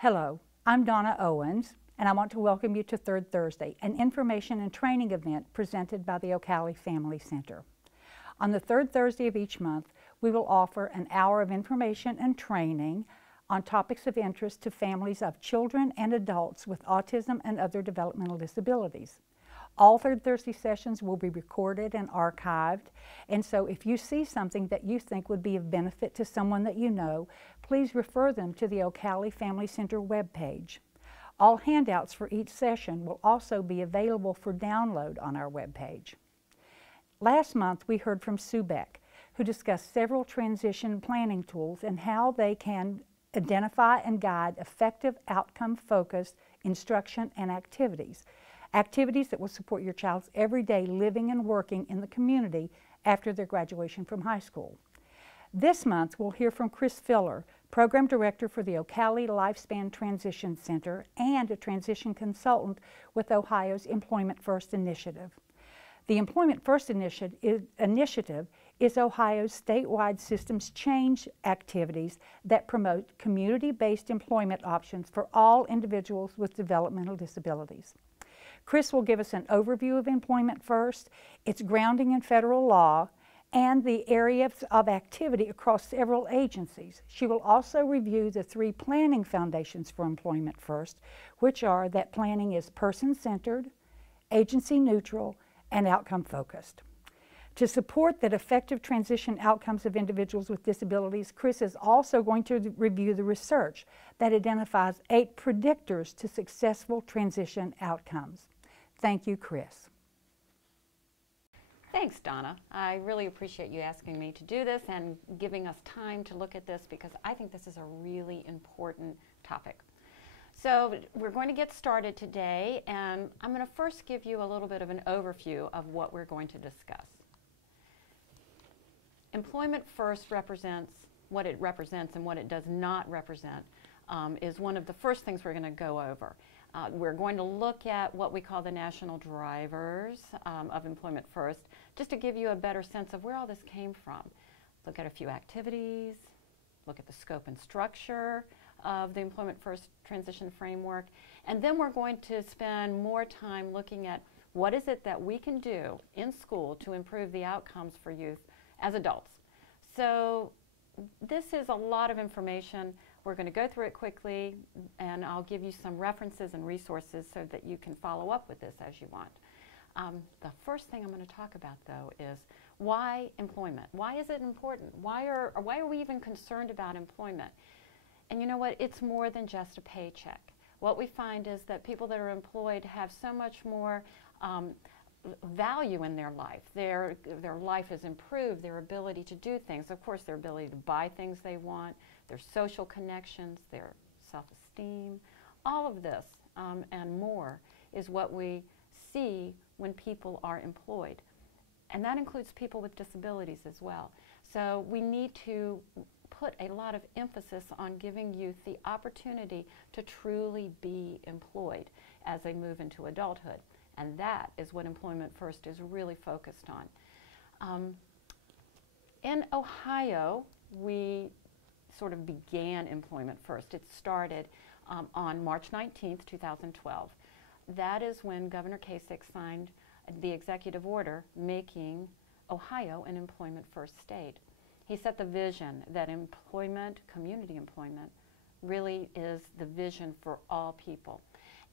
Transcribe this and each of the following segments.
Hello, I'm Donna Owens, and I want to welcome you to Third Thursday, an information and training event presented by the OCALI Family Center. On the third Thursday of each month, we will offer an hour of information and training on topics of interest to families of children and adults with autism and other developmental disabilities. All Third Thursday sessions will be recorded and archived, and so if you see something that you think would be of benefit to someone that you know, please refer them to the OCALI Family Center webpage. All handouts for each session will also be available for download on our webpage. Last month we heard from Sue Beck, who discussed several transition planning tools and how they can identify and guide effective outcome-focused instruction and activities that will support your child's everyday living and working in the community after their graduation from high school. This month, we'll hear from Chris Filler, Program Director for the OCALI Lifespan Transition Center and a transition consultant with Ohio's Employment First initiative. The Employment First initiative is Ohio's statewide systems change activities that promote community-based employment options for all individuals with developmental disabilities. Chris will give us an overview of Employment First, its grounding in federal law, and the areas of activity across several agencies. She will also review the 3 planning foundations for Employment First, which are that planning is person-centered, agency-neutral, and outcome-focused. To support that effective transition outcomes of individuals with disabilities, Chris is also going to review the research that identifies 8 predictors to successful transition outcomes. Thank you, Chris. Thanks, Donna. I really appreciate you asking me to do this and giving us time to look at this because I think this is a really important topic. So we're going to get started today, and I'm going to first give you a little bit of an overview of what we're going to discuss. Employment First represents what it represents and what it does not represent is one of the first things we're going to go over. We're going to look at what we call the national drivers of Employment First, just to give you a better sense of where all this came from. Look at a few activities, look at the scope and structure of the Employment First transition framework, and then we're going to spend more time looking at what is it that we can do in school to improve the outcomes for youth as adults. So this is a lot of information. We're going to go through it quickly, and I'll give you some references and resources so that you can follow up with this as you want. The first thing I'm going to talk about, though, is why employment? Why is it important? Why are we even concerned about employment? And you know what? It's more than just a paycheck. What we find is that people that are employed have so much more value in their life. Their life is improved, their ability to do things, of course their ability to buy things they want, their social connections, their self-esteem, all of this and more is what we see when people are employed. And that includes people with disabilities as well. So we need to put a lot of emphasis on giving youth the opportunity to truly be employed as they move into adulthood. And that is what Employment First is really focused on. In Ohio, we sort of began Employment First. It started on March 19th, 2012. That is when Governor Kasich signed the executive order making Ohio an Employment First state. He set the vision that employment, community employment, really is the vision for all people.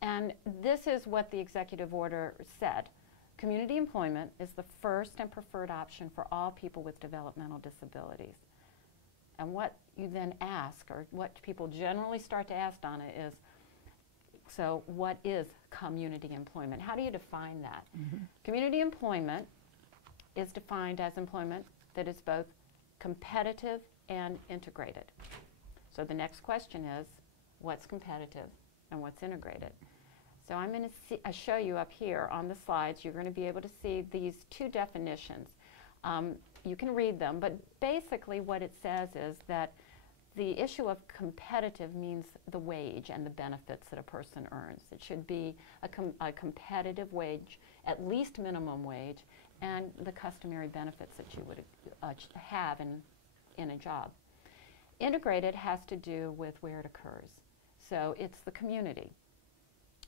And this is what the executive order said. Community employment is the first and preferred option for all people with developmental disabilities. And what you then ask, or what people generally start to ask, Donna, is, so what is community employment? How do you define that? Mm-hmm. Community employment is defined as employment that is both competitive and integrated. So the next question is, what's competitive and what's integrated? So I'm going to show you up here on the slides. You're going to be able to see these 2 definitions. You can read them, but basically what it says is that the issue of competitive means the wage and the benefits that a person earns. It should be a competitive wage, at least minimum wage, and the customary benefits that you would have in a job. Integrated has to do with where it occurs. So it's the community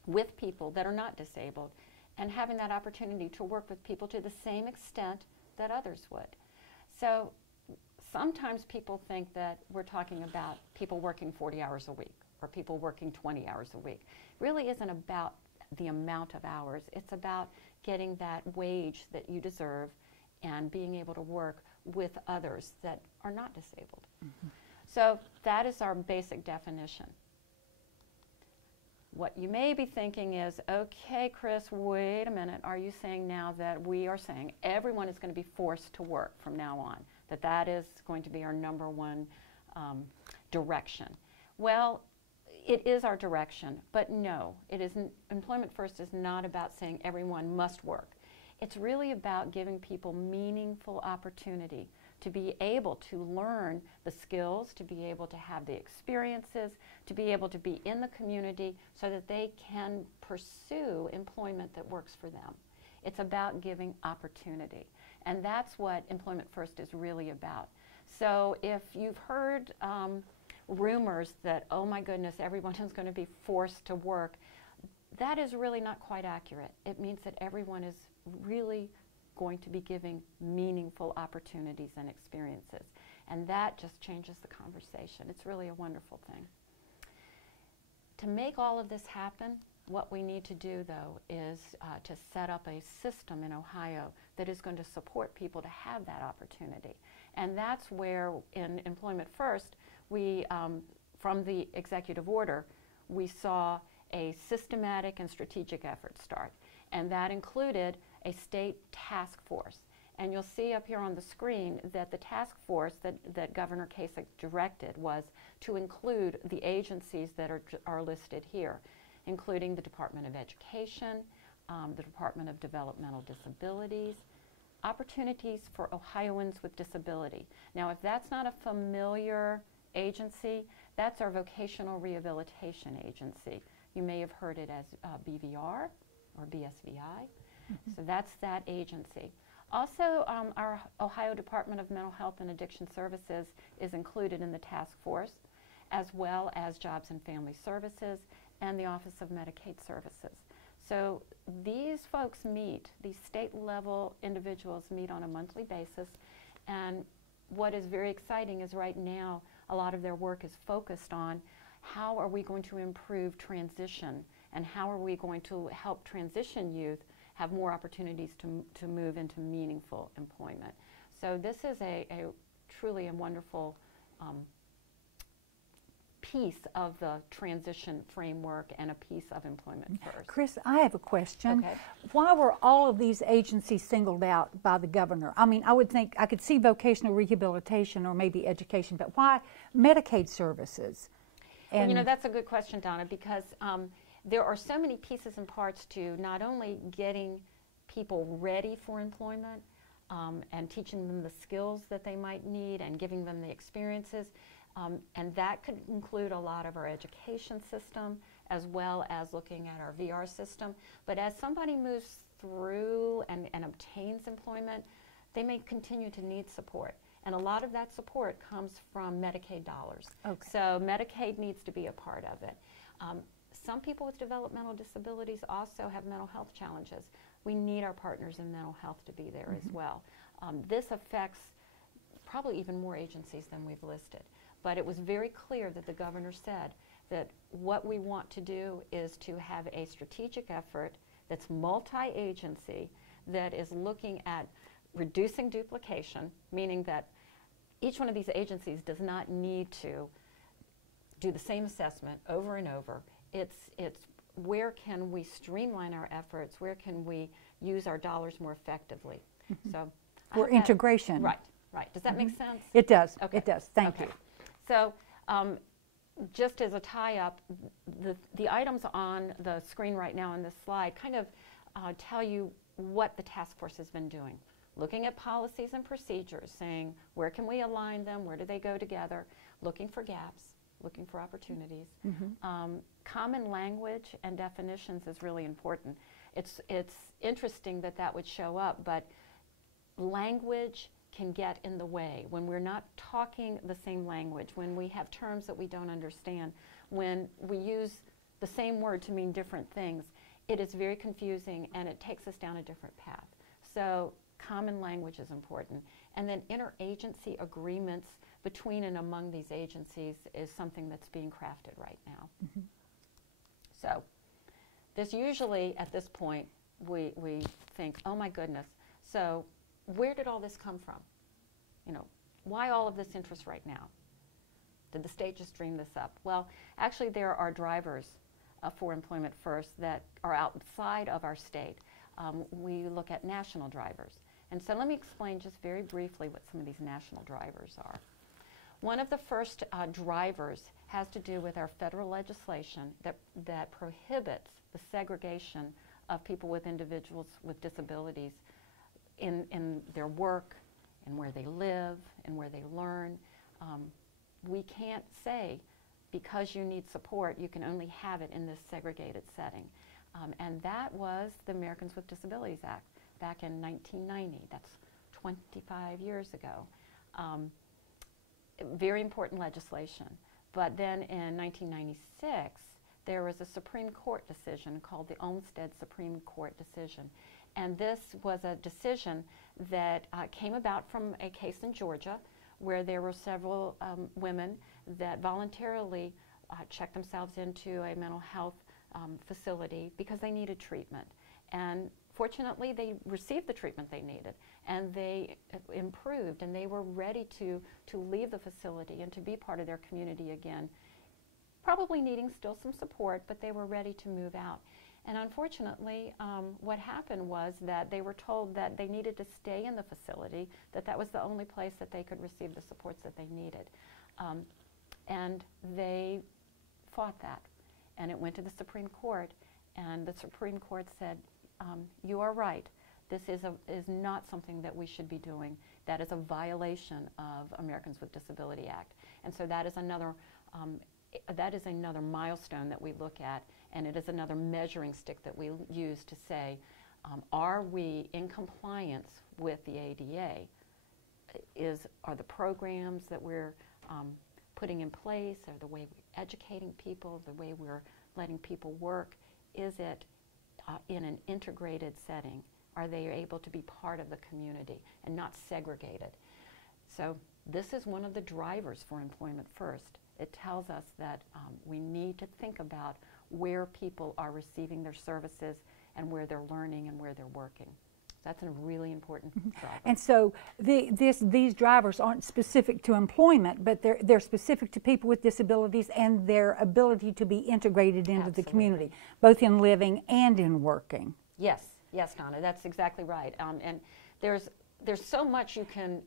with people that are not disabled and having that opportunity to work with people to the same extent that others would. So sometimes people think that we're talking about people working 40 hours a week or people working 20 hours a week. It really isn't about the amount of hours. It's about getting that wage that you deserve and being able to work with others that are not disabled. Mm-hmm. So that is our basic definition. What you may be thinking is, okay, Chris, wait a minute. Are you saying now that we are saying everyone is going to be forced to work from now on, that that is going to be our number one direction? Well, it is our direction, but no, it isn't. Employment First is not about saying everyone must work. It's really about giving people meaningful opportunity to be able to learn the skills, to be able to have the experiences, to be able to be in the community so that they can pursue employment that works for them. It's about giving opportunity. And that's what Employment First is really about. So if you've heard rumors that, oh my goodness, everyone is going to be forced to work, that is really not quite accurate. It means that everyone is really going to be giving meaningful opportunities and experiences. And that just changes the conversation. It's really a wonderful thing. To make all of this happen, what we need to do, though, is to set up a system in Ohio that is going to support people to have that opportunity. And that's where, in Employment First, we, from the executive order, we saw a systematic and strategic effort start. And that included a state task force. And you'll see up here on the screen that the task force that Governor Kasich directed was to include the agencies that are listed here, including the Department of Education, the Department of Developmental Disabilities, Opportunities for Ohioans with Disability. Now, if that's not a familiar agency, that's our Vocational Rehabilitation Agency. You may have heard it as BVR or BSVI. Mm-hmm. So that's that agency. Also, our Ohio Department of Mental Health and Addiction Services is included in the task force, as well as Jobs and Family Services and the Office of Medicaid Services. So these folks meet, these state-level individuals meet on a monthly basis, and what is very exciting is right now a lot of their work is focused on how are we going to improve transition and how are we going to help transition youth have more opportunities to move into meaningful employment. So this is a truly a wonderful piece of the transition framework and a piece of Employment First. Chris, I have a question. Okay. Why were all of these agencies singled out by the governor? I mean, I would think I could see vocational rehabilitation or maybe education, but why Medicaid services? And well, you know, that's a good question, Donna, because there are so many pieces and parts to not only getting people ready for employment and teaching them the skills that they might need and giving them the experiences, and that could include a lot of our education system as well as looking at our VR system. But as somebody moves through and obtains employment, they may continue to need support. And a lot of that support comes from Medicaid dollars. Okay. So Medicaid needs to be a part of it. Some people with developmental disabilities also have mental health challenges. We need our partners in mental health to be there as well. This affects probably even more agencies than we've listed. But it was very clear that the governor said that what we want to do is to have a strategic effort that's multi-agency, that is looking at reducing duplication, meaning that each one of these agencies does not need to do the same assessment over and over. It's where can we streamline our efforts, where can we use our dollars more effectively. So for integration. Right. Does that make sense? It does. Okay. It does. Thank you. So just as a tie-up, the items on the screen right now on this slide kind of tell you what the task force has been doing. Looking at policies and procedures, saying where can we align them, where do they go together, looking for gaps, looking for opportunities. Common language and definitions is really important. It's interesting that that would show up, but language can get in the way, when we're not talking the same language, when we have terms that we don't understand, when we use the same word to mean different things, it is very confusing and it takes us down a different path. So common language is important. And then interagency agreements between and among these agencies is something that's being crafted right now. Mm-hmm. So there's usually, at this point, we think, oh my goodness, so where did all this come from? You know, why all of this interest right now? Did the state just dream this up? Well, actually there are drivers for Employment First that are outside of our state. We look at national drivers. And so let me explain just very briefly what some of these national drivers are. One of the first drivers has to do with our federal legislation that prohibits the segregation of people with individuals with disabilities in their work, and where they live, and where they learn. We can't say, because you need support, you can only have it in this segregated setting. And that was the Americans with Disabilities Act back in 1990. That's 25 years ago. Very important legislation. But then in 1996, there was a Supreme Court decision called the Olmstead Supreme Court decision. And this was a decision that came about from a case in Georgia where there were several women that voluntarily checked themselves into a mental health facility because they needed treatment. And fortunately, they received the treatment they needed, and they improved, and they were ready to leave the facility and to be part of their community again, probably needing still some support, but they were ready to move out. And unfortunately, what happened was that they were told that they needed to stay in the facility, that was the only place that they could receive the supports that they needed. And they fought that, and it went to the Supreme Court, and the Supreme Court said, you are right. This is not something that we should be doing. That is a violation of Americans with Disability Act. And so that is another milestone that we look at, and it is another measuring stick that we use to say, are we in compliance with the ADA? Are the programs that we're putting in place, or the way we're educating people, the way we're letting people work, is it in an integrated setting? Are they able to be part of the community and not segregated? So this is one of the drivers for Employment First. It tells us that we need to think about where people are receiving their services and where they're learning and where they're working. That's a really important driver. And so these drivers aren't specific to employment, but they're specific to people with disabilities and their ability to be integrated into the community, both in living and in working. Yes, yes, Donna, that's exactly right. And there's so much you can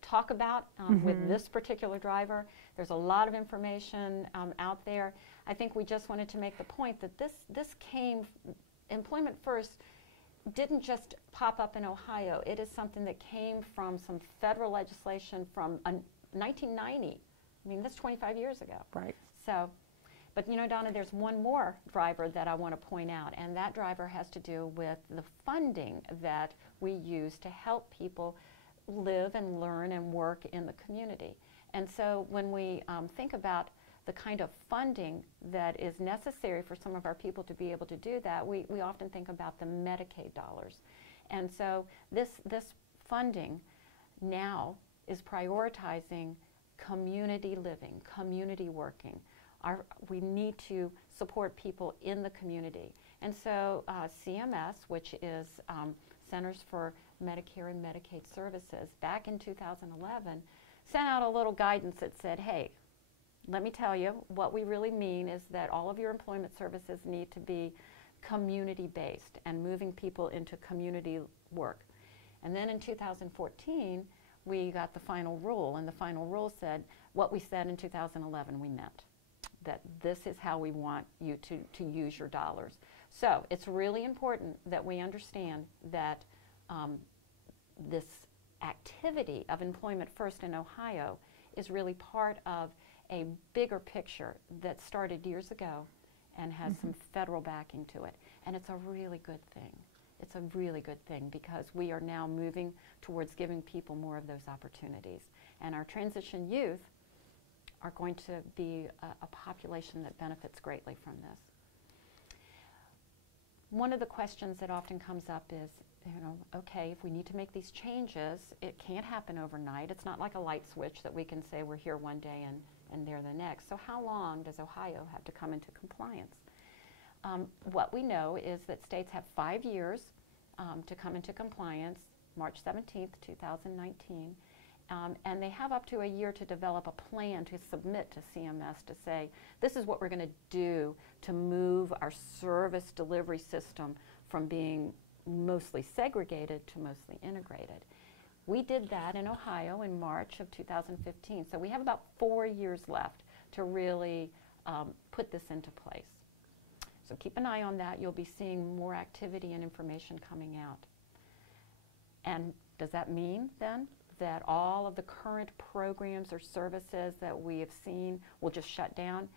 talk about with this particular driver. There's a lot of information out there. I think we just wanted to make the point that this came, Employment First didn't just pop up in Ohio. It is something that came from some federal legislation from 1990. I mean, that's 25 years ago. Right. So, but you know, Donna, there's one more driver that I want to point out, and that driver has to do with the funding that we use to help people live and learn and work in the community. And so when we think about the kind of funding that is necessary for some of our people to be able to do that, we often think about the Medicaid dollars. And so this funding now is prioritizing community living, community working. We need to support people in the community. And so CMS, which is Centers for Medicare and Medicaid Services, back in 2011, sent out a little guidance that said, hey, let me tell you, what we really mean is that all of your employment services need to be community-based and moving people into community work. And then in 2014, we got the final rule, and the final rule said what we said in 2011 we meant, that this is how we want you to use your dollars. So it's really important that we understand that this activity of Employment First in Ohio is really part of a bigger picture that started years ago and has some federal backing to it. And it's a really good thing. it's a really good thing because we are now moving towards giving people more of those opportunities. And our transition youth are going to be a population that benefits greatly from this. One of the questions that often comes up is, okay, if we need to make these changes, it can't happen overnight. It's not like a light switch that we can say we're here one day and there the next. So how long does Ohio have to come into compliance? What we know is that states have 5 years to come into compliance, March 17th, 2019, and they have up to a year to develop a plan to submit to CMS to say, this is what we're going to do to move our service delivery system from being mostly segregated to mostly integrated. We did that in Ohio in March of 2015, so we have about 4 years left to really put this into place. So keep an eye on that. You'll be seeing more activity and information coming out. And does that mean then that all of the current programs or services that we have seen will just shut down?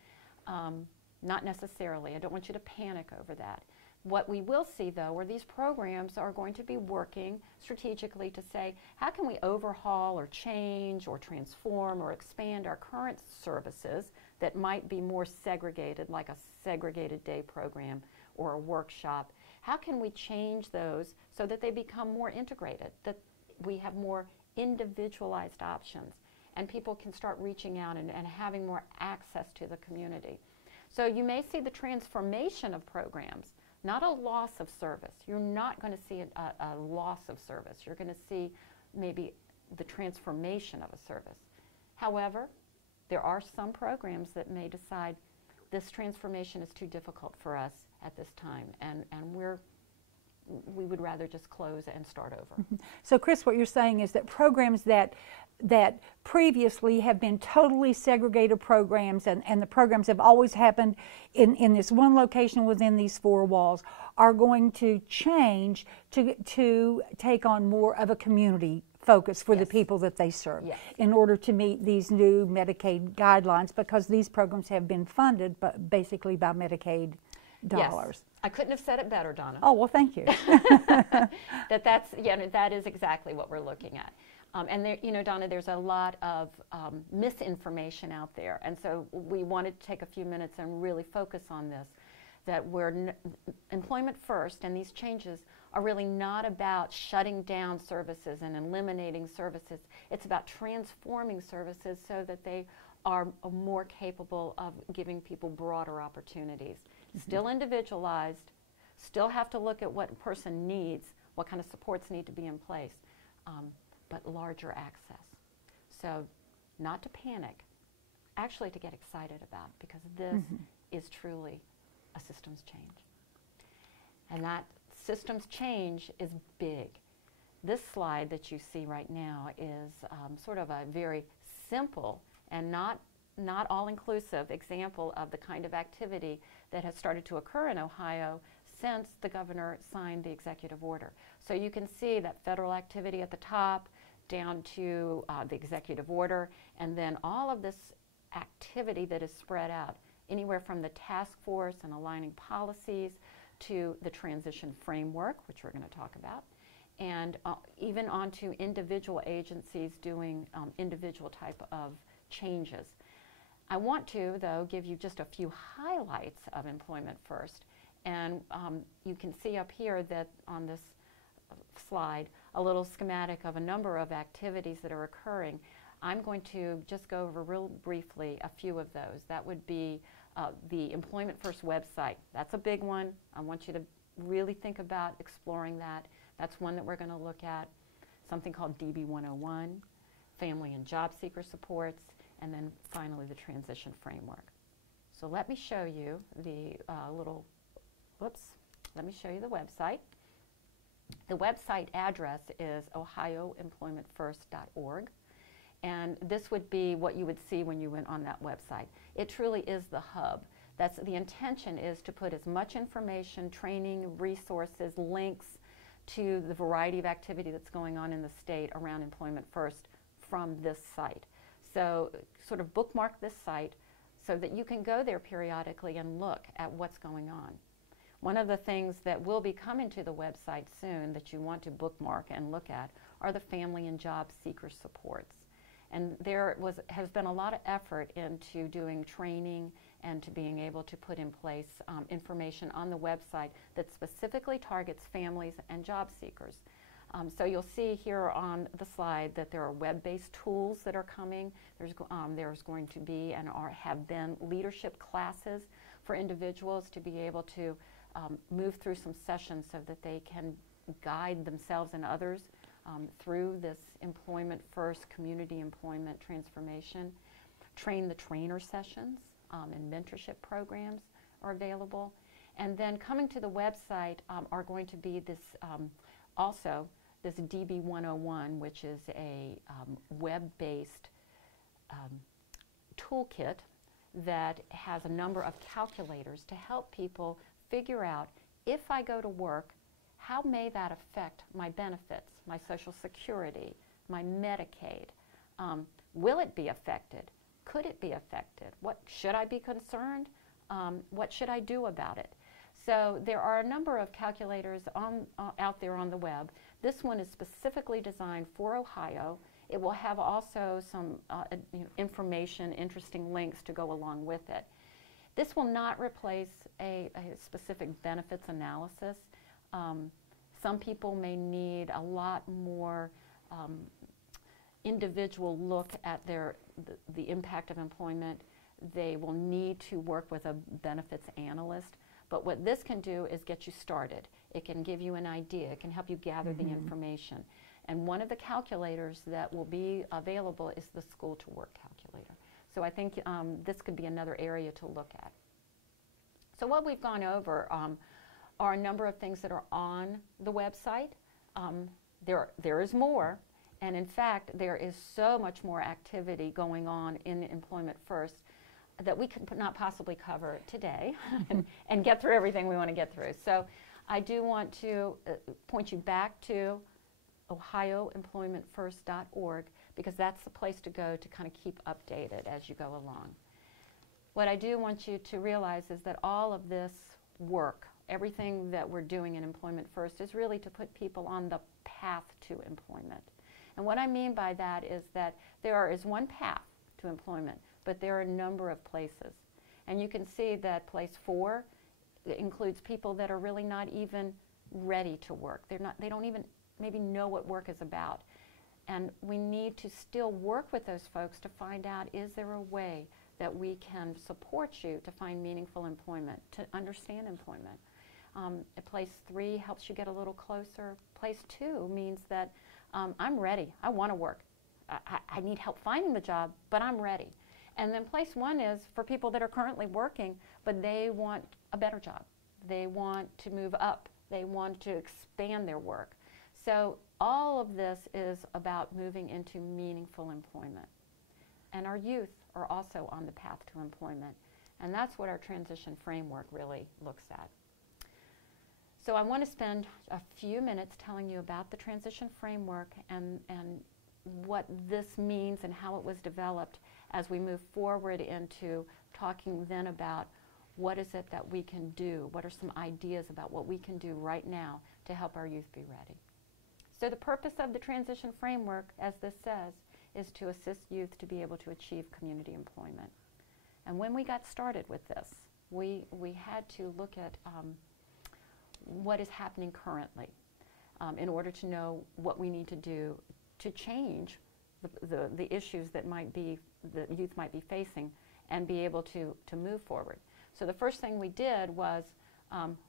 Not necessarily. I don't want you to panic over that. What we will see, though, are these programs are going to be working strategically to say, how can we overhaul or change or transform or expand our current services that might be more segregated, like a segregated day program or a workshop? How can we change those so that they become more integrated, that we have more individualized options, and people can start reaching out and having more access to the community? So you may see the transformation of programs, not a loss of service. You're not going to see a loss of service. You're going to see maybe the transformation of a service. However, there are some programs that may decide this transformation is too difficult for us at this time, and we would rather just close and start over. So Chris, what you're saying is that programs that previously have been totally segregated programs, and the programs have always happened in this one location within these 4 walls, are going to change to take on more of a community focus for the people that they serve in order to meet these new Medicaid guidelines, because these programs have been funded basically by Medicaid dollars. Yes. I couldn't have said it better, Donna. Oh, well, thank you. That is exactly what we're looking at. And there, Donna, there's a lot of misinformation out there, and so we wanted to take a few minutes and really focus on this, that we're employment first, and these changes are really not about shutting down services and eliminating services. It's about transforming services so that they are more capable of giving people broader opportunities. Still individualized, still have to look at what a person needs, what kind of supports need to be in place, but larger access. So not to panic, actually to get excited about, because this is truly a systems change. And that systems change is big. This slide that you see right now is sort of a very simple and not all-inclusive example of the kind of activity that has started to occur in Ohio since the governor signed the executive order. So you can see that federal activity at the top, down to the executive order, and then all of this activity that is spread out, anywhere from the task force and aligning policies to the transition framework, which we're going to talk about, and even onto individual agencies doing individual type of changes. I want to, though, give you just a few highlights of Employment First. And you can see up here that on this slide a little schematic of a number of activities that are occurring. I'm going to just go over real briefly a few of those. That would be the Employment First website. That's a big one. I want you to really think about exploring that. That's one that we're going to look at. Something called DB 101, Family and Job Seeker Supports, and then finally the Transition Framework. So let me show you the let me show you the website. The website address is ohioemploymentfirst.org, and this would be what you would see when you went on that website. It truly is the hub. That's the intention, is to put as much information, training, resources, links to the variety of activity that's going on in the state around Employment First from this site. So sort of bookmark this site so that you can go there periodically and look at what's going on. One of the things that will be coming to the website soon that you want to bookmark and look at are the family and job seeker supports. And there has been a lot of effort into doing training and to being able to put in place information on the website that specifically targets families and job seekers. So you'll see here on the slide that there are web-based tools that are coming. There's going to be and have been leadership classes for individuals to be able to move through some sessions so that they can guide themselves and others through this employment first community employment transformation. Train the trainer sessions and mentorship programs are available. And then coming to the website are going to be this also this DB 101, which is a web-based toolkit that has a number of calculators to help people figure out, if I go to work, how may that affect my benefits, my Social Security, my Medicaid? Will it be affected? Could it be affected? What should I be concerned? What should I do about it? So there are a number of calculators out there on the web. This one is specifically designed for Ohio. It will have also some information, interesting links to go along with it. This will not replace a specific benefits analysis. Some people may need a lot more individual look at the impact of employment. They will need to work with a benefits analyst. But what this can do is get you started. It can give you an idea. It can help you gather the information. And one of the calculators that will be available is the School to Work calculator. So I think this could be another area to look at. So what we've gone over are a number of things that are on the website. There is more. And in fact, there is so much more activity going on in Employment First that we could not possibly cover today and get through everything we want to get through. So I do want to point you back to ohioemploymentfirst.org, because that's the place to go to kind of keep updated as you go along. What I do want you to realize is that all of this work, everything that we're doing in Employment First, is really to put people on the path to employment. And what I mean by that is that there is one path to employment, but there are a number of places. And you can see that place 4 includes people that are really not even ready to work. They don't even maybe know what work is about. And we need to still work with those folks to find out, is there a way that we can support you to find meaningful employment, to understand employment. Place 3 helps you get a little closer. Place 2 means that I'm ready. I want to work. I need help finding the job, but I'm ready. And then place 1 is for people that are currently working, but they want a better job. They want to move up. They want to expand their work. So all of this is about moving into meaningful employment. And our youth are also on the path to employment. And that's what our transition framework really looks at. So I want to spend a few minutes telling you about the transition framework and what this means and how it was developed as we move forward into talking then about what is it that we can do, what are some ideas about what we can do right now to help our youth be ready. So the purpose of the transition framework, as this says, is to assist youth to be able to achieve community employment. And when we got started with this, we had to look at what is happening currently in order to know what we need to do to change the issues that the youth might be facing and be able to move forward. So the first thing we did was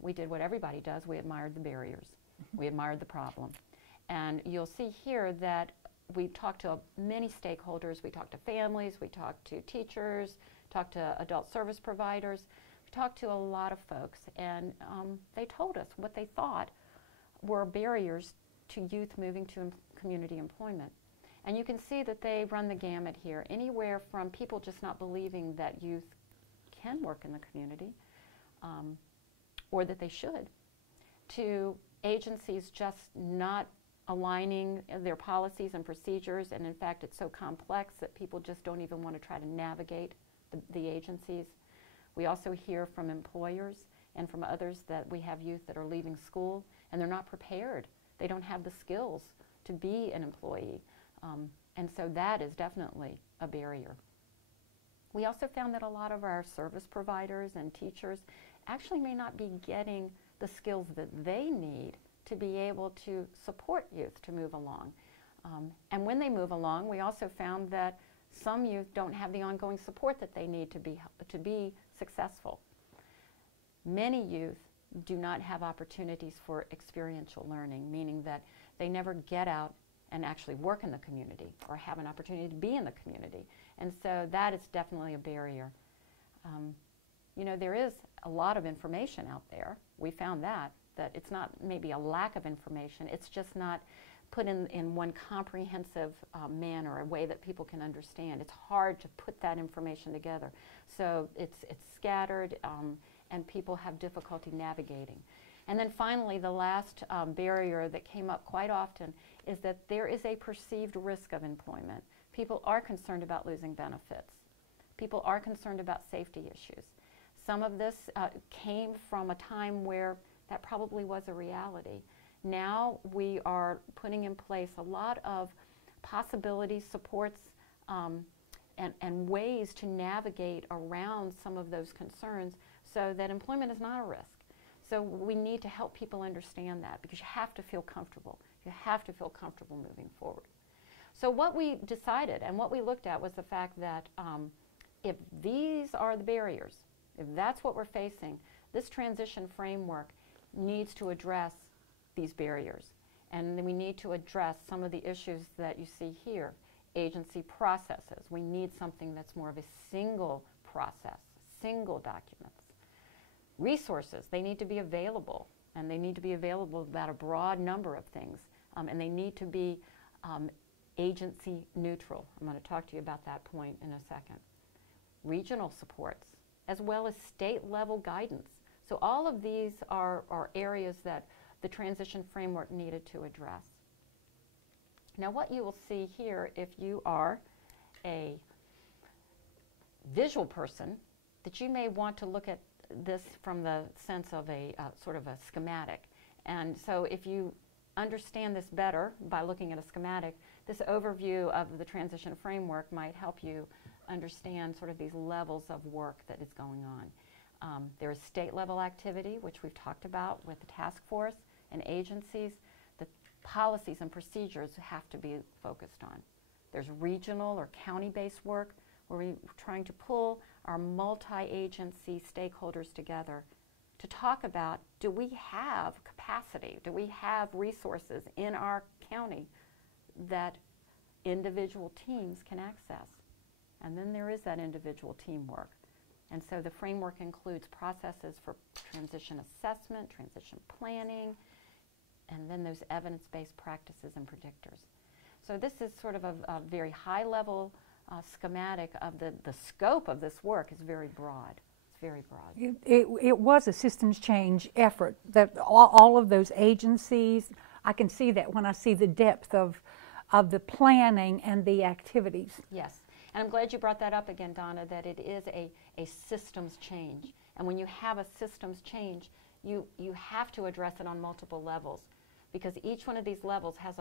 we did what everybody does. We admired the barriers. We admired the problem. And you'll see here that we talked to many stakeholders. We talked to families, we talked to teachers, talked to adult service providers. We talked to a lot of folks, and they told us what they thought were barriers to youth moving to community employment. And you can see that they run the gamut here, anywhere from people just not believing that youth can work in the community, or that they should, to agencies just not aligning their policies and procedures, and in fact it's so complex that people just don't even want to try to navigate the agencies. We also hear from employers and from others that we have youth that are leaving school and they're not prepared. They don't have the skills to be an employee. And so that is definitely a barrier. We also found that a lot of our service providers and teachers actually may not be getting the skills that they need to be able to support youth to move along. And when they move along, we also found that some youth don't have the ongoing support that they need to be successful. Many youth do not have opportunities for experiential learning, meaning that they never get out and actually work in the community or have an opportunity to be in the community. And so that is definitely a barrier. You know, there is a lot of information out there. We found that it's not maybe a lack of information, it's just not put in one comprehensive manner, a way that people can understand. It's hard to put that information together. So it's scattered and people have difficulty navigating. And then finally, the last barrier that came up quite often is that there is a perceived risk of employment. People are concerned about losing benefits. People are concerned about safety issues. Some of this came from a time where that probably was a reality. Now we are putting in place a lot of possibilities, supports, and ways to navigate around some of those concerns so that employment is not a risk. So we need to help people understand that, because you have to feel comfortable. You have to feel comfortable moving forward. So what we decided and what we looked at was the fact that if these are the barriers, if that's what we're facing, this transition framework needs to address these barriers. And then we need to address some of the issues that you see here. Agency processes. We need something that's more of a single process, single documents. Resources, they need to be available, and they need to be available about a broad number of things, and they need to be agency neutral. I'm going to talk to you about that point in a second. Regional supports, as well as state level guidance. So all of these are areas that the transition framework needed to address. Now what you will see here, if you are a visual person, that you may want to look at this from the sense of a sort of a schematic. And so if you understand this better by looking at a schematic, this overview of the transition framework might help you understand sort of these levels of work that is going on. There is state level activity, which we've talked about with the task force and agencies. The policies and procedures have to be focused on. There's regional or county-based work where we're trying to pull our multi-agency stakeholders together to talk about, do we have capacity, do we have resources in our county that individual teams can access? And then there is that individual teamwork. And so the framework includes processes for transition assessment, transition planning, and then those evidence-based practices and predictors. So this is sort of a very high-level schematic of the scope of this work is very broad. It's very broad. It was a systems change effort that all of those agencies, I can see that when I see the depth of the planning and the activities. Yes, and I'm glad you brought that up again, Donna, that it is a systems change. And when you have a systems change, you have to address it on multiple levels, because each one of these levels has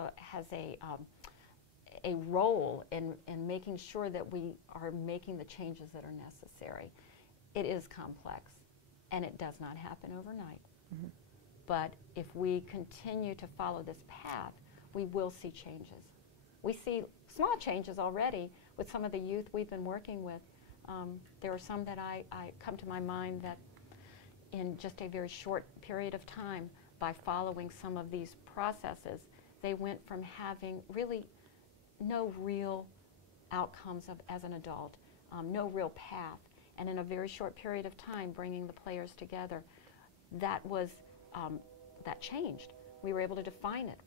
a role in making sure that we are making the changes that are necessary. It is complex, and it does not happen overnight. Mm-hmm. But if we continue to follow this path, we will see changes. We see small changes already with some of the youth we've been working with. There are some that I come to my mind that in just a very short period of time, by following some of these processes, they went from having really no real outcomes as an adult, no real path, and in a very short period of time, bringing the players together, that changed. We were able to define it,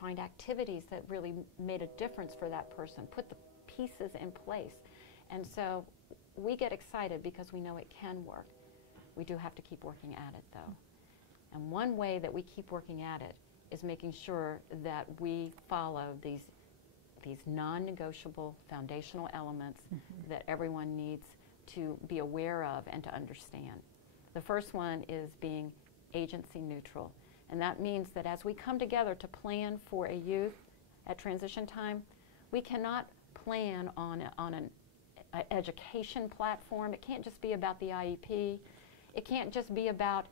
find activities that really made a difference for that person, put the pieces in place. And so we get excited because we know it can work. We do have to keep working at it, though. And one way that we keep working at it is making sure that we follow these non-negotiable foundational elements that everyone needs to be aware of and to understand. The first one is being agency neutral. And that means that as we come together to plan for a youth at transition time, we cannot plan on an education platform. It can't just be about the IEP. It can't just be about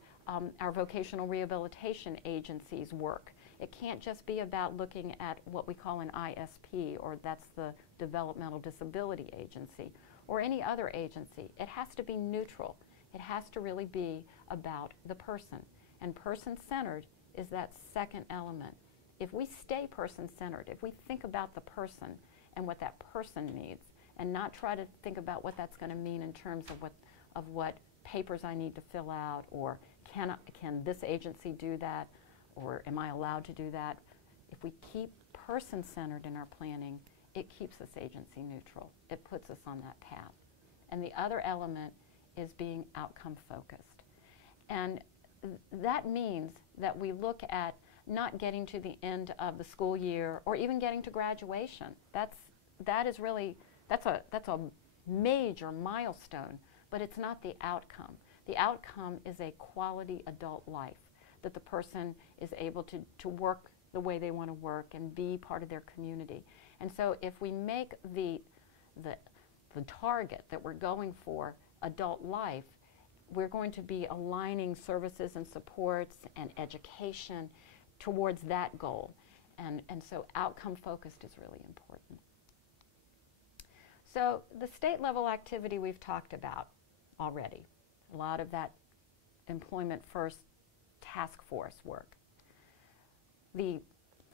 our vocational rehabilitation agency's work. It can't just be about looking at what we call an ISP, or that's the Developmental Disability Agency, or any other agency. It has to be neutral. It has to really be about the person. And person-centered is that second element. If we stay person-centered, if we think about the person and what that person needs, and not try to think about what that's going to mean in terms of what papers I need to fill out, or can this agency do that, or am I allowed to do that? If we keep person-centered in our planning, it keeps us agency neutral. It puts us on that path. And the other element is being outcome focused. And that means that we look at not getting to the end of the school year or even getting to graduation. That's a major milestone, but it's not the outcome. The outcome is a quality adult life, that the person is able to work the way they want to work and be part of their community. And so if we make the target that we're going for adult life, we're going to be aligning services and supports and education towards that goal. And so outcome focused is really important. So the state level activity we've talked about already. A lot of that employment first task force work. The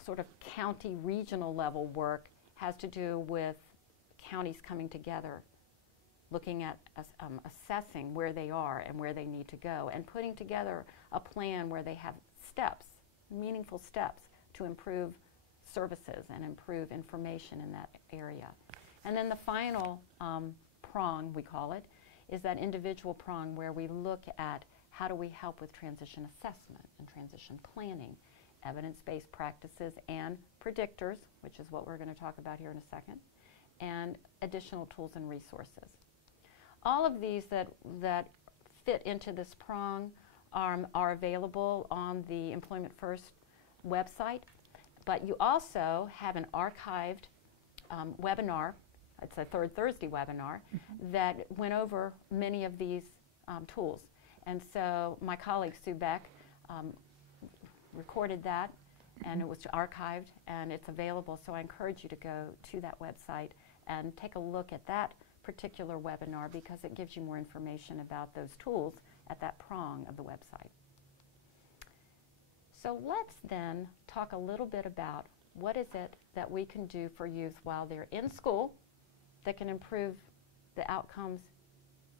sort of county regional level work has to do with counties coming together, looking at assessing where they are and where they need to go, and putting together a plan where they have steps, meaningful steps, to improve services and improve information in that area. And then the final prong, we call it, is that individual prong where we look at how do we help with transition assessment and transition planning, evidence-based practices and predictors, which is what we're going to talk about here in a second, and additional tools and resources. All of these that fit into this prong are available on the Employment First website, but you also have an archived webinar. It's a third Thursday webinar that went over many of these tools. And so my colleague Sue Beck recorded that, and it was archived, and it's available. So I encourage you to go to that website and take a look at that particular webinar, because it gives you more information about those tools at that prong of the website. So let's then talk a little bit about what is it that we can do for youth while they're in school that can improve the outcomes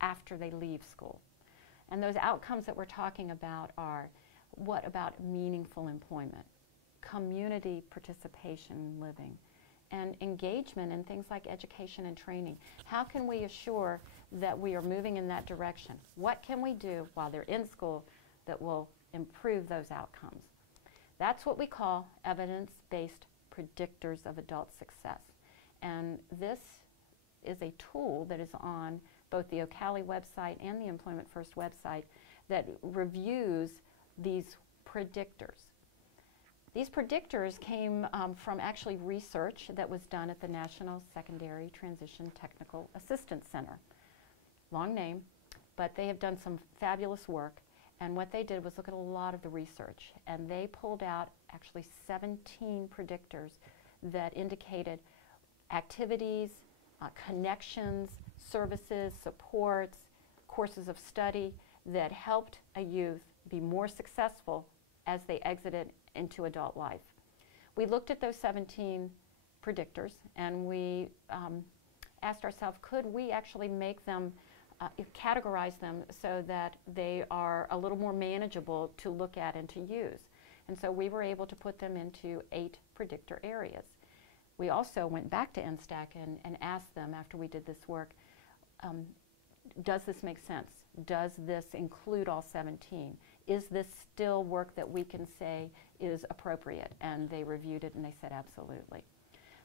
after they leave school. And those outcomes that we're talking about are, what about meaningful employment, community participation in living, and engagement in things like education and training? How can we assure that we are moving in that direction? What can we do while they're in school that will improve those outcomes? That's what we call evidence-based predictors of adult success. And this is a tool that is on both the OCALI website and the Employment First website that reviews these predictors. These predictors came from actually research that was done at the National Secondary Transition Technical Assistance Center. Long name, but they have done some fabulous work. And what they did was look at a lot of the research, and they pulled out actually 17 predictors that indicated activities, connections, services, supports, courses of study that helped a youth be more successful as they exited into adult life. We looked at those 17 predictors, and we asked ourselves, could we actually make them, categorize them so that they are a little more manageable to look at and to use? And so we were able to put them into 8 predictor areas. We also went back to NSTAC and asked them, after we did this work, does this make sense? Does this include all 17? Is this still work that we can say is appropriate? And they reviewed it and they said absolutely.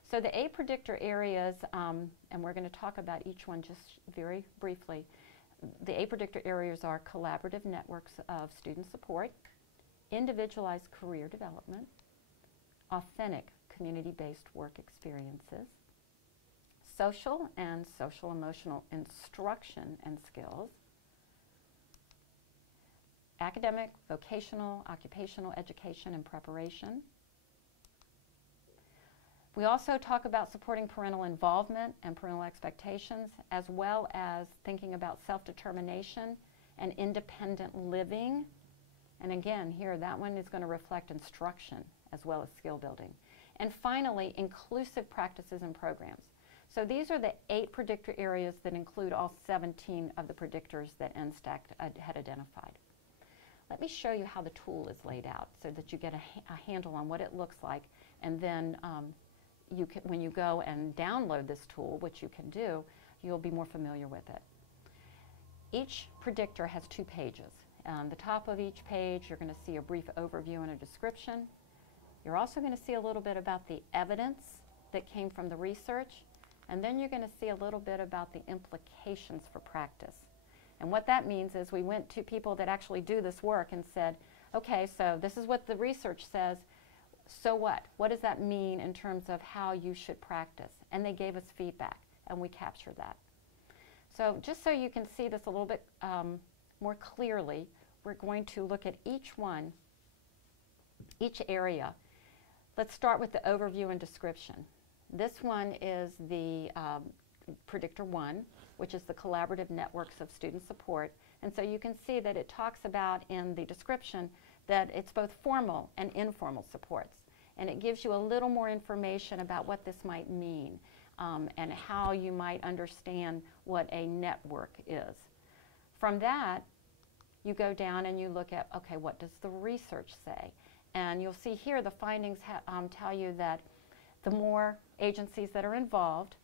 So the 8 predictor areas, and we're going to talk about each one just very briefly. the 8 predictor areas are collaborative networks of student support, individualized career development, authentic community-based work experiences, social and social-emotional instruction and skills, academic, vocational, occupational education and preparation. We also talk about supporting parental involvement and parental expectations, as well as thinking about self-determination and independent living. And again, here, that one is going to reflect instruction as well as skill building. And finally, inclusive practices and programs. So these are the 8 predictor areas that include all 17 of the predictors that NSTAC had identified. Let me show you how the tool is laid out so that you get a handle on what it looks like, and then when you go and download this tool, which you can do, you'll be more familiar with it. Each predictor has 2 pages. On the top of each page, you're going to see a brief overview and a description. You're also going to see a little bit about the evidence that came from the research, and then you're going to see a little bit about the implications for practice. And what that means is we went to people that actually do this work and said, okay, so this is what the research says, so what? What does that mean in terms of how you should practice? And they gave us feedback, and we captured that. So just so you can see this a little bit more clearly, we're going to look at each area. Let's start with the overview and description. This one is the Predictor 1, which is the collaborative networks of student support. And so you can see that it talks about in the description that it's both formal and informal supports. And it gives you a little more information about what this might mean and how you might understand what a network is. From that, you go down and you look at, okay, what does the research say? And you'll see here the findings tell you that the more agencies that are involved,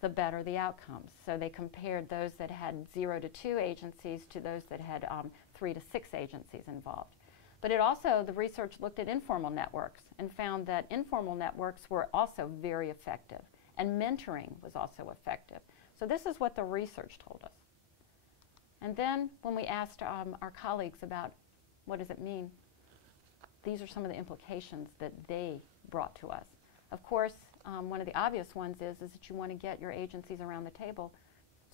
the better the outcomes. So they compared those that had 0 to 2 agencies to those that had 3 to 6 agencies involved. But it also, the research looked at informal networks and found that informal networks were also very effective, and mentoring was also effective. So this is what the research told us. And then when we asked our colleagues about what does it mean, these are some of the implications that they brought to us. Of course, one of the obvious ones is that you want to get your agencies around the table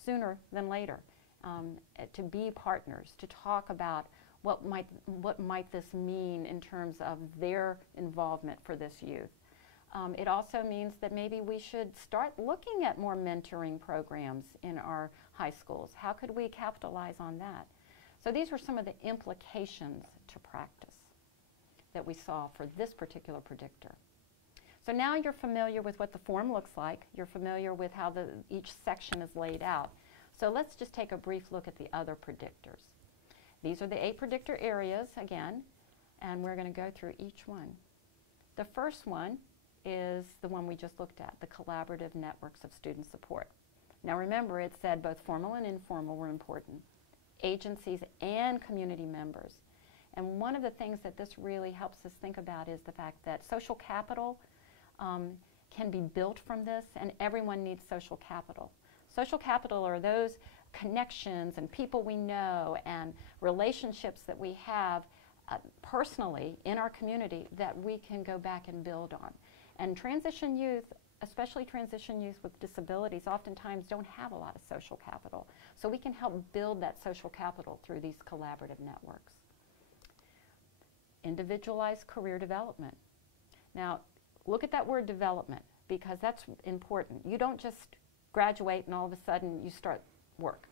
sooner than later, to be partners, to talk about what might this mean in terms of their involvement for this youth. It also means that maybe we should start looking at more mentoring programs in our high schools. How could we capitalize on that? So these were some of the implications to practice that we saw for this particular predictor. So now you're familiar with what the form looks like. You're familiar with how each section is laid out. So let's just take a brief look at the other predictors. These are the 8 predictor areas again, and we're going to go through each one. The first one is the one we just looked at, the collaborative networks of student support. Now remember, it said both formal and informal were important, agencies and community members. And one of the things that this really helps us think about is the fact that social capital can be built from this, and everyone needs social capital. Social capital are those connections and people we know and relationships that we have personally in our community that we can go back and build on. And transition youth, especially transition youth with disabilities, oftentimes don't have a lot of social capital. So we can help build that social capital through these collaborative networks. Individualized career development. Now, look at that word development, because that's important. You don't just graduate and all of a sudden you start work.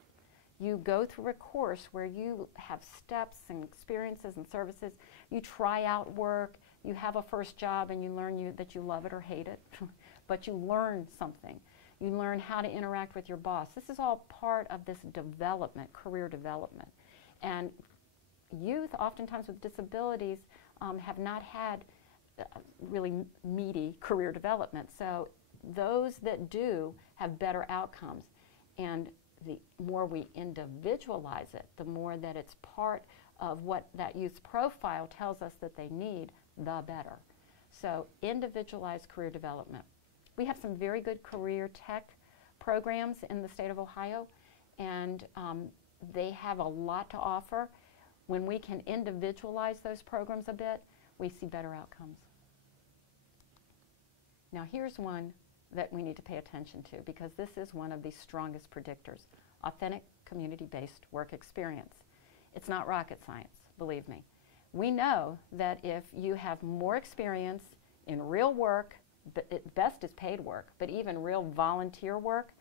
You go through a course where you have steps and experiences and services. You try out work. You have a first job and you learn that you love it or hate it, but you learn something. You learn how to interact with your boss. This is all part of this development, career development. And youth, oftentimes with disabilities, have not had really meaty career development. So those that do have better outcomes. And the more we individualize it, the more that it's part of what that youth's profile tells us that they need, the better. So individualized career development. We have some very good career tech programs in the state of Ohio, and they have a lot to offer. When we can individualize those programs a bit, we see better outcomes. Now here's one that we need to pay attention to, because this is one of the strongest predictors: authentic community-based work experience. It's not rocket science, believe me. We know that if you have more experience in real work, best is paid work, but even real volunteer work,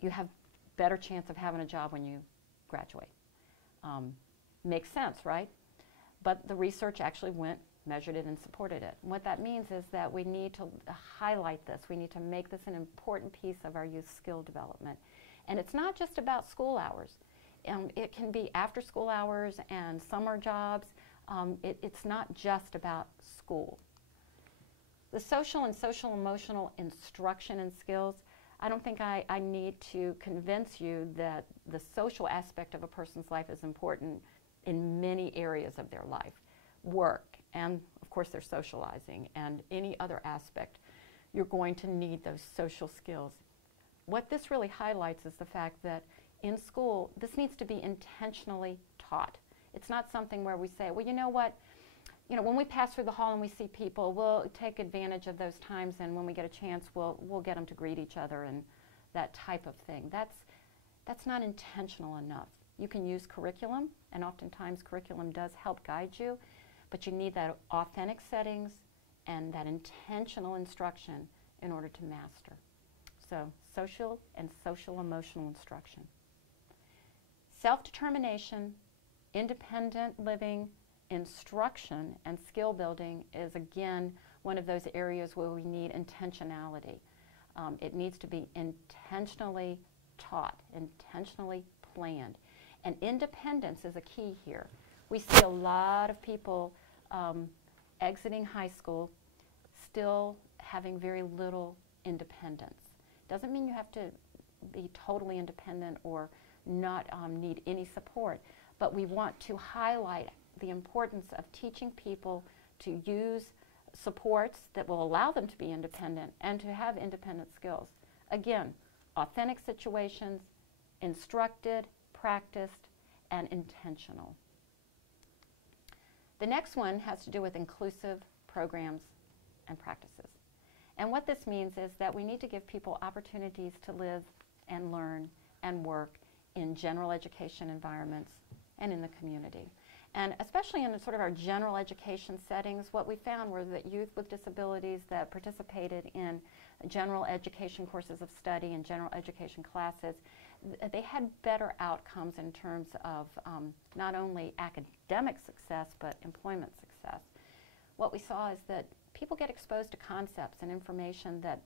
you have better chance of having a job when you graduate. Makes sense, right? But the research actually measured it and supported it. And what that means is that we need to highlight this. We need to make this an important piece of our youth skill development. And it's not just about school hours. It can be after school hours and summer jobs. It's not just about school. The social and social-emotional instruction and skills, I don't think I need to convince you that the social aspect of a person's life is important in many areas of their life. Work, and of course their socializing, and any other aspect. You're going to need those social skills. What this really highlights is the fact that in school, this needs to be intentionally taught. It's not something where we say, well, you know what, when we pass through the hall and we see people, we'll take advantage of those times, and when we get a chance, we'll get them to greet each other and that type of thing. That's not intentional enough. You can use curriculum, and oftentimes curriculum does help guide you, but you need that authentic settings and that intentional instruction in order to master. So, social and social-emotional instruction. Self-determination, independent living, instruction, and skill building is, again, one of those areas where we need intentionality. It needs to be intentionally taught, intentionally planned. And independence is a key here. We see a lot of people exiting high school still having very little independence. Doesn't mean you have to be totally independent or not need any support, but we want to highlight the importance of teaching people to use supports that will allow them to be independent and to have independent skills. Again, authentic situations, instructed, practiced, and intentional. The next one has to do with inclusive programs and practices. And what this means is that we need to give people opportunities to live and learn and work in general education environments and in the community. And especially in sort of our general education settings, what we found were that youth with disabilities that participated in general education courses of study and general education classes, they had better outcomes in terms of not only academic success, but employment success. What we saw is that people get exposed to concepts and information that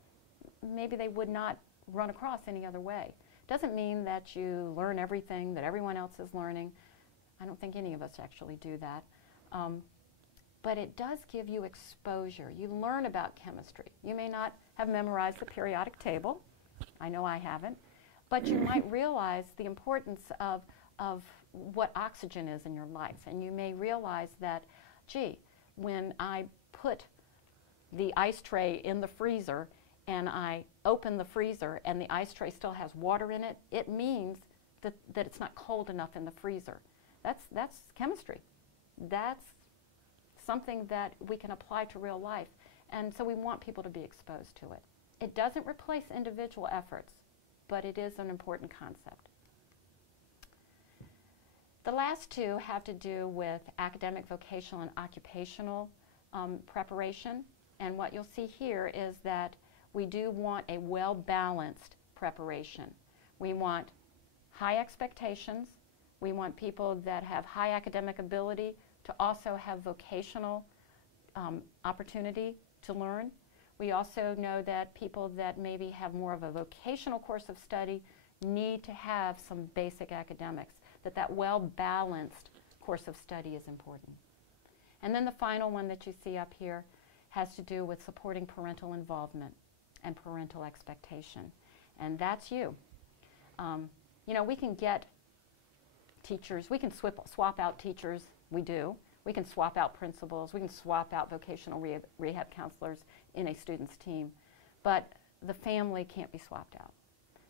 maybe they would not run across any other way. Doesn't mean that you learn everything that everyone else is learning. I don't think any of us actually do that. But it does give you exposure. You learn about chemistry. You may not have memorized the periodic table. I know I haven't. But you might realize the importance of what oxygen is in your life. And you may realize that, gee, when I put the ice tray in the freezer and I open the freezer and the ice tray still has water in it, it means that it's not cold enough in the freezer. That's chemistry. That's something that we can apply to real life. And so we want people to be exposed to it. It doesn't replace individual efforts, but it is an important concept. The last two have to do with academic, vocational, and occupational preparation. And what you'll see here is that we do want a well-balanced preparation. We want high expectations. We want people that have high academic ability to also have vocational opportunity to learn. We also know that people that maybe have more of a vocational course of study need to have some basic academics, that well-balanced course of study is important. And then the final one that you see up here has to do with supporting parental involvement and parental expectation. And that's you. You know, we can get teachers, we can swap out teachers, we do. We can swap out principals, we can swap out vocational rehab counselors in a student's team, but the family can't be swapped out.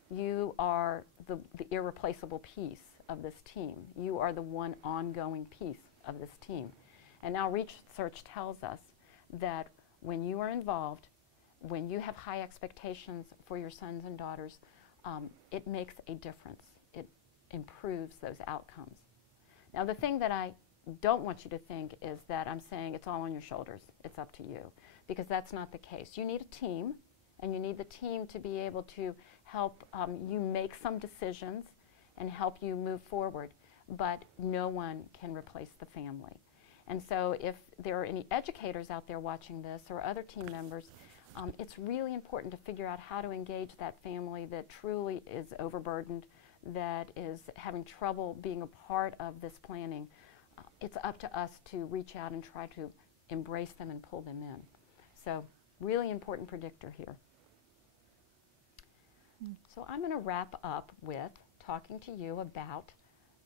You are the irreplaceable piece of this team. You are the one ongoing piece of this team. And now research tells us that when you are involved, when you have high expectations for your sons and daughters, it makes a difference. It improves those outcomes. Now, the thing that I don't want you to think is that I'm saying it's all on your shoulders, it's up to you, because that's not the case. You need a team, and you need the team to be able to help you make some decisions and help you move forward, but no one can replace the family. And so if there are any educators out there watching this or other team members, it's really important to figure out how to engage that family that truly is overburdened, that is having trouble being a part of this planning. It's up to us to reach out and try to embrace them and pull them in. So really important predictor here. So I'm going to wrap up with talking to you about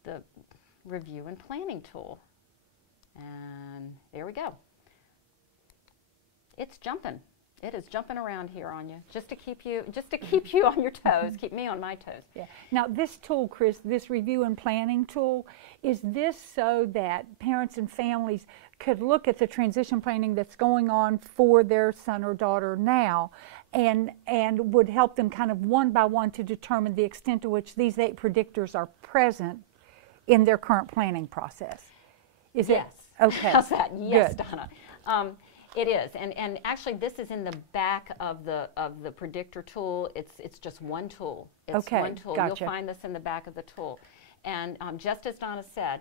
the review and planning tool. And there we go. It's jumping. It is jumping around here on you, just to keep you on your toes, keep me on my toes. Yeah. Now this tool, Chris, this review and planning tool, is this so that parents and families could look at the transition planning that's going on for their son or daughter now, and would help them kind of one by one to determine the extent to which these 8 predictors are present in their current planning process? Is yes. It? Okay. How's that? Yes, Good. Donna. It is, and actually this is in the back of the predictor tool. It's just one tool. It's okay, one tool. Gotcha. You'll find this in the back of the tool. And just as Donna said,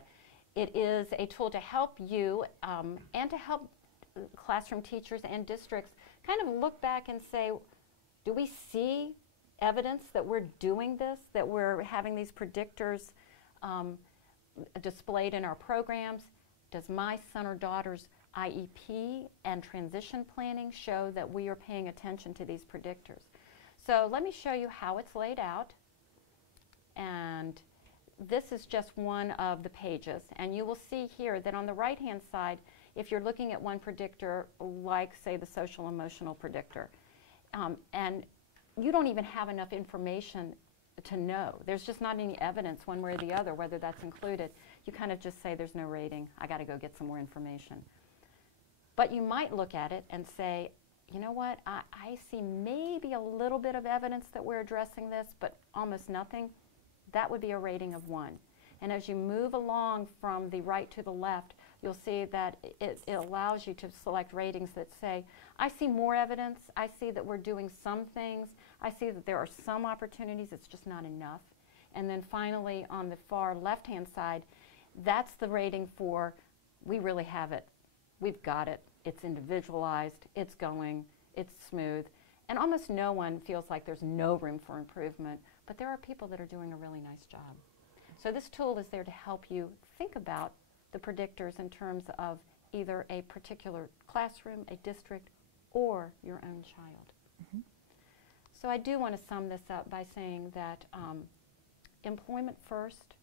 it is a tool to help you and to help classroom teachers and districts kind of look back and say, do we see evidence that we're doing this, that we're having these predictors displayed in our programs? Does my son or daughter's IEP and transition planning show that we are paying attention to these predictors? So let me show you how it's laid out. And this is just one of the pages. And you will see here that on the right-hand side, if you're looking at one predictor, like, say, the social emotional predictor, and you don't even have enough information to know. There's just not any evidence one way or the other whether that's included. You kind of just say there's no rating. I got to go get some more information. But you might look at it and say, you know what, I see maybe a little bit of evidence that we're addressing this, but almost nothing. That would be a rating of 1. And as you move along from the right to the left, you'll see that it allows you to select ratings that say, I see more evidence, I see that we're doing some things, I see that there are some opportunities, it's just not enough. And then finally, on the far left-hand side, that's the rating for, we really have it. We've got it. It's individualized. It's going. It's smooth. And almost no one feels like there's no room for improvement, but there are people that are doing a really nice job. So this tool is there to help you think about the predictors in terms of either a particular classroom, a district, or your own child. Mm-hmm. So I do want to sum this up by saying that employment first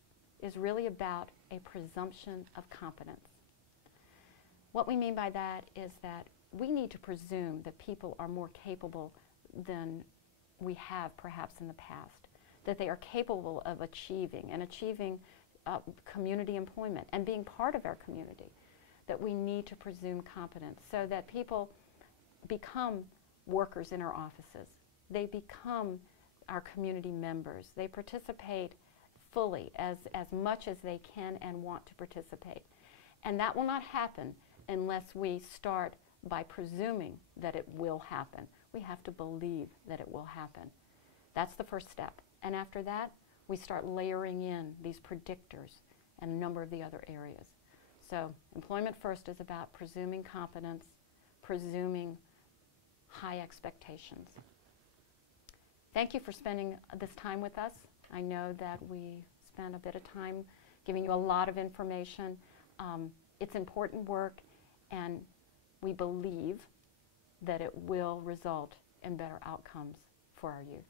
is really about a presumption of competence. What we mean by that is that we need to presume that people are more capable than we have perhaps in the past, that they are capable of achieving community employment and being part of our community, that we need to presume competence so that people become workers in our offices. They become our community members. They participate fully as much as they can and want to participate. And that will not happen unless we start by presuming that it will happen. We have to believe that it will happen. That's the first step. And after that, we start layering in these predictors and a number of the other areas. So employment first is about presuming competence, presuming high expectations. Thank you for spending this time with us. I know that we spent a bit of time giving you a lot of information. It's important work, and we believe that it will result in better outcomes for our youth.